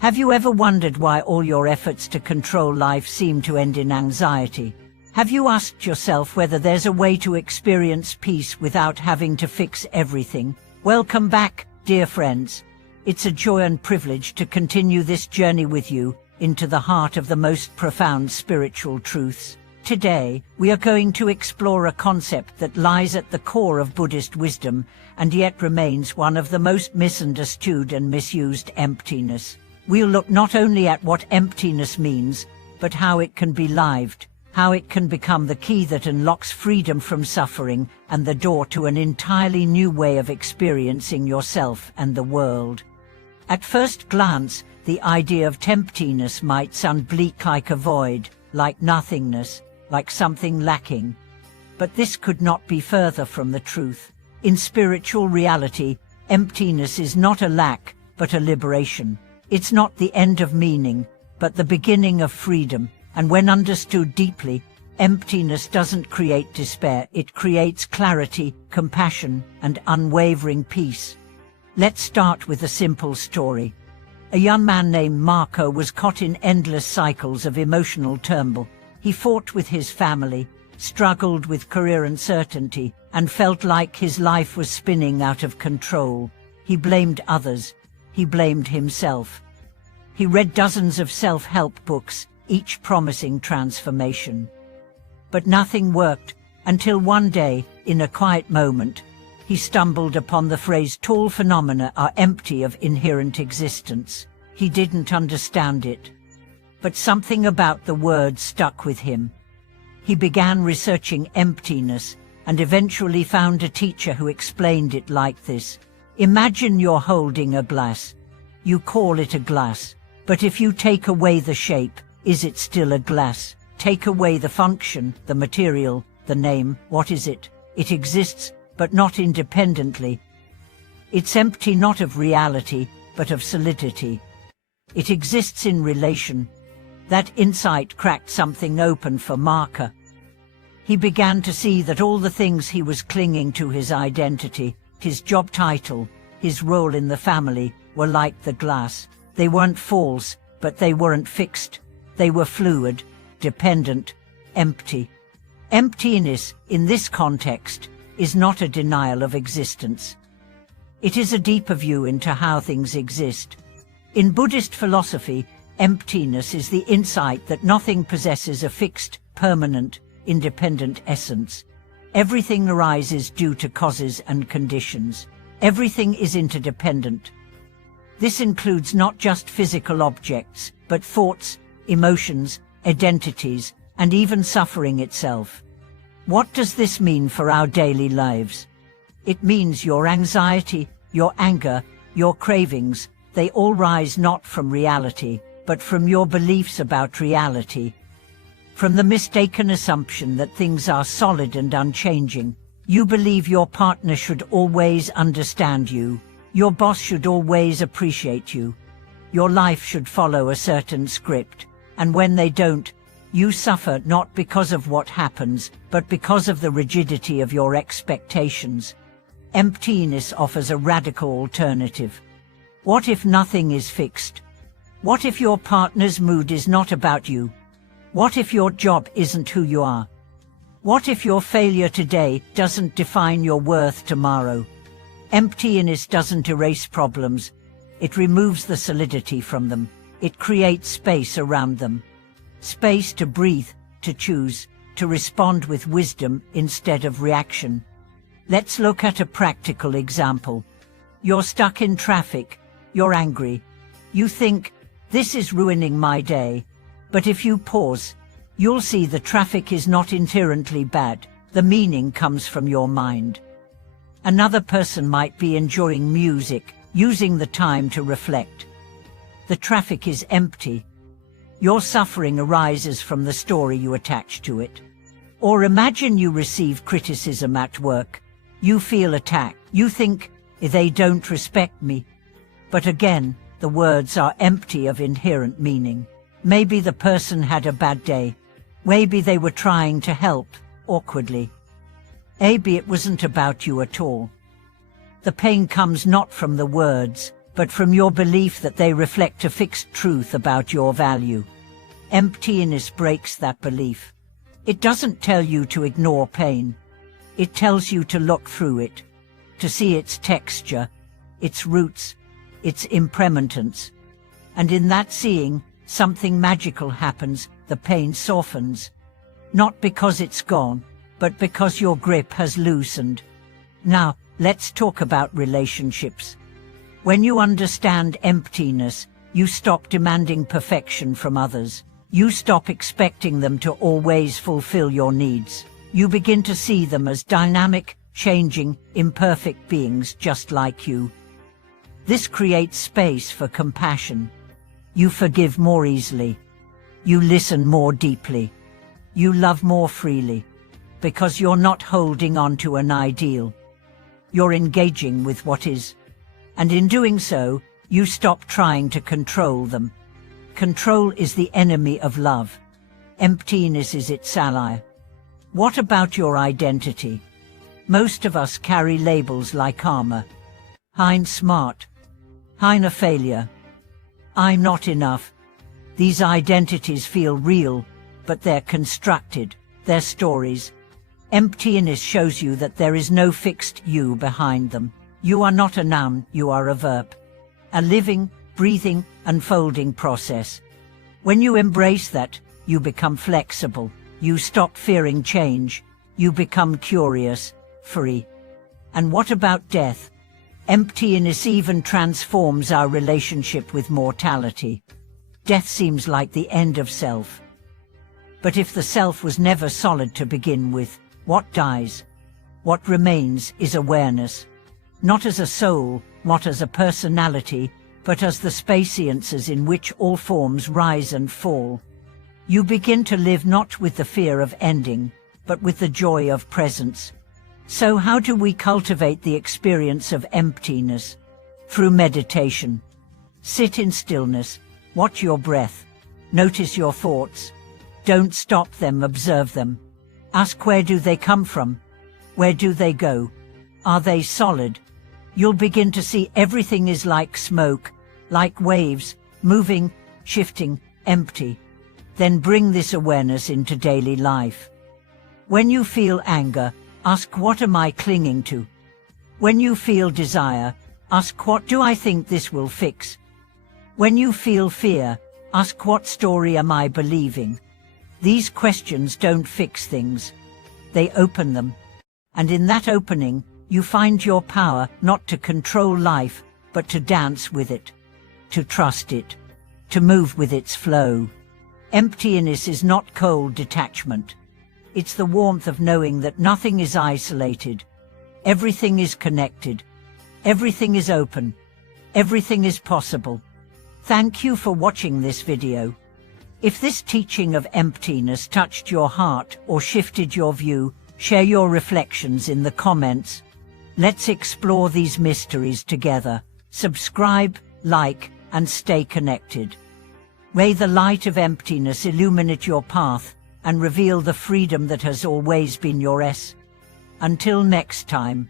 Have you ever wondered why all your efforts to control life seem to end in anxiety? Have you asked yourself whether there's a way to experience peace without having to fix everything? Welcome back, dear friends. It's a joy and privilege to continue this journey with you into the heart of the most profound spiritual truths. Today, we are going to explore a concept that lies at the core of Buddhist wisdom and yet remains one of the most misunderstood and misused: emptiness. We'll look not only at what emptiness means, but how it can be lived, how it can become the key that unlocks freedom from suffering and the door to an entirely new way of experiencing yourself and the world. At first glance, the idea of emptiness might sound bleak, like a void, like nothingness, like something lacking. But this could not be further from the truth. In spiritual reality, emptiness is not a lack, but a liberation. It's not the end of meaning, but the beginning of freedom. And when understood deeply, emptiness doesn't create despair, it creates clarity, compassion, and unwavering peace. Let's start with a simple story. A young man named Marco was caught in endless cycles of emotional turmoil. He fought with his family, struggled with career uncertainty, and felt like his life was spinning out of control. He blamed others. He blamed himself. He read dozens of self-help books, each promising transformation. But nothing worked until one day, in a quiet moment, he stumbled upon the phrase "all phenomena are empty of inherent existence." He didn't understand it, but something about the word stuck with him. He began researching emptiness and eventually found a teacher who explained it like this: imagine you're holding a glass. You call it a glass, but if you take away the shape, is it still a glass? Take away the function, the material, the name, what is it? It exists, but not independently. It's empty not of reality, but of solidity. It exists in relation. That insight cracked something open for Marco. He began to see that all the things he was clinging to, his identity, his job title, his role in the family, were like the glass. They weren't false, but they weren't fixed. They were fluid, dependent, empty. Emptiness, in this context, is not a denial of existence. It is a deeper view into how things exist. In Buddhist philosophy, emptiness is the insight that nothing possesses a fixed, permanent, independent essence. Everything arises due to causes and conditions. Everything is interdependent. This includes not just physical objects, but thoughts, emotions, identities, and even suffering itself. What does this mean for our daily lives? It means your anxiety, your anger, your cravings, they all rise not from reality, but from your beliefs about reality. From the mistaken assumption that things are solid and unchanging. You believe your partner should always understand you. Your boss should always appreciate you. Your life should follow a certain script. And when they don't, you suffer not because of what happens, but because of the rigidity of your expectations. Emptiness offers a radical alternative. What if nothing is fixed? What if your partner's mood is not about you? What if your job isn't who you are? What if your failure today doesn't define your worth tomorrow? Emptiness doesn't erase problems. It removes the solidity from them. It creates space around them. Space to breathe, to choose, to respond with wisdom instead of reaction. Let's look at a practical example. You're stuck in traffic. You're angry. You think, this is ruining my day. But if you pause, you'll see the traffic is not inherently bad. The meaning comes from your mind. Another person might be enjoying music, using the time to reflect. The traffic is empty. Your suffering arises from the story you attach to it. Or imagine you receive criticism at work. You feel attacked. You think, they don't respect me. But again, the words are empty of inherent meaning. Maybe the person had a bad day. Maybe they were trying to help, awkwardly. Maybe it wasn't about you at all. The pain comes not from the words, but from your belief that they reflect a fixed truth about your value. Emptiness breaks that belief. It doesn't tell you to ignore pain. It tells you to look through it, to see its texture, its roots, its impermanence. And in that seeing, something magical happens. The pain softens, not because it's gone, but because your grip has loosened. Now, let's talk about relationships. When you understand emptiness, you stop demanding perfection from others. You stop expecting them to always fulfill your needs. You begin to see them as dynamic, changing, imperfect beings just like you. This creates space for compassion. You forgive more easily. You listen more deeply. You love more freely. Because you're not holding on to an ideal. You're engaging with what is. And in doing so, you stop trying to control them. Control is the enemy of love. Emptiness is its ally. What about your identity? Most of us carry labels like armor. I'm smart. I'm a failure. I'm not enough. These identities feel real, but they're constructed. They're stories. Emptiness shows you that there is no fixed you behind them. You are not a noun, you are a verb. A living, breathing, unfolding process. When you embrace that, you become flexible. You stop fearing change. You become curious, free. And what about death? Emptiness even transforms our relationship with mortality. Death seems like the end of self. But if the self was never solid to begin with, what dies? What remains is awareness. Not as a soul, not as a personality, but as the spatiences in which all forms rise and fall. You begin to live not with the fear of ending, but with the joy of presence. So how do we cultivate the experience of emptiness? Through meditation. Sit in stillness, watch your breath, notice your thoughts. Don't stop them, observe them. Ask, where do they come from? Where do they go? Are they solid? You'll begin to see everything is like smoke, like waves, moving, shifting, empty. Then bring this awareness into daily life. When you feel anger, ask, what am I clinging to? When you feel desire, ask, what do I think this will fix? When you feel fear, ask, what story am I believing? These questions don't fix things. They open them. And in that opening, you find your power not to control life, but to dance with it, to trust it, to move with its flow. Emptiness is not cold detachment. It's the warmth of knowing that nothing is isolated. Everything is connected. Everything is open. Everything is possible. Thank you for watching this video. If this teaching of emptiness touched your heart or shifted your view, share your reflections in the comments. Let's explore these mysteries together. Subscribe, like, and stay connected. May the light of emptiness illuminate your path and reveal the freedom that has always been yours. Until next time.